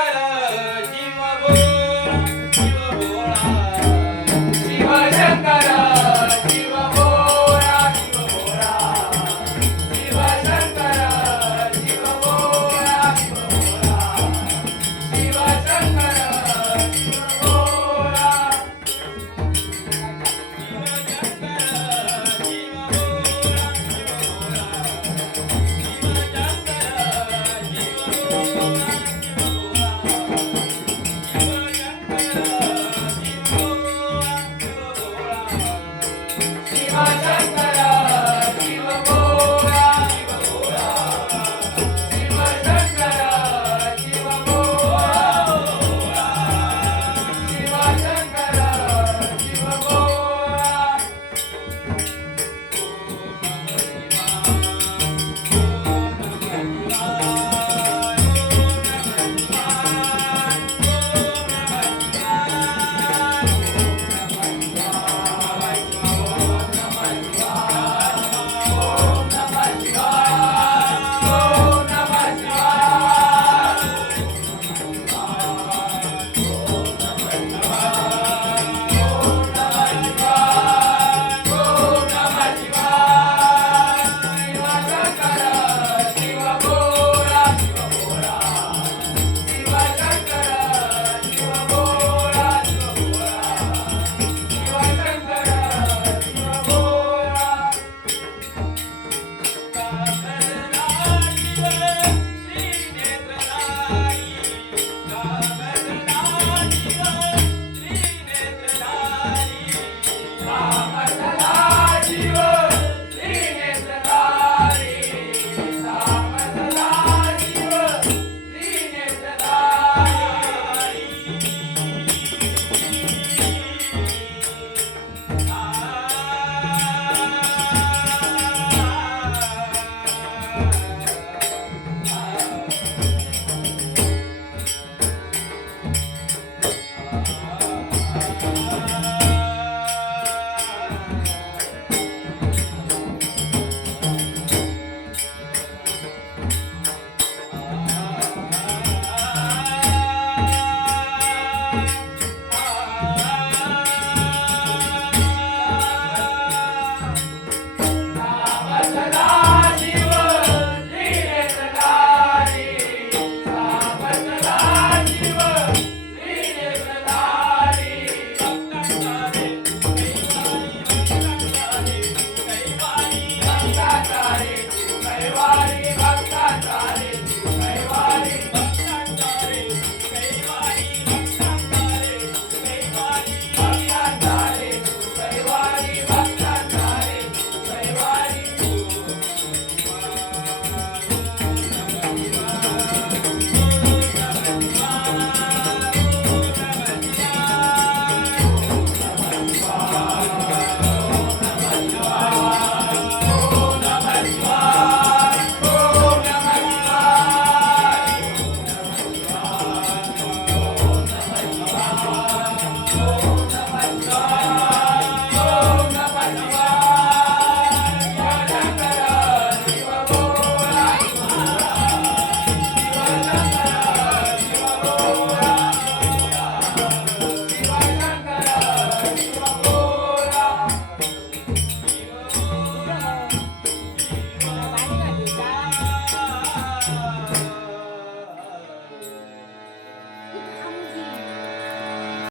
Bye.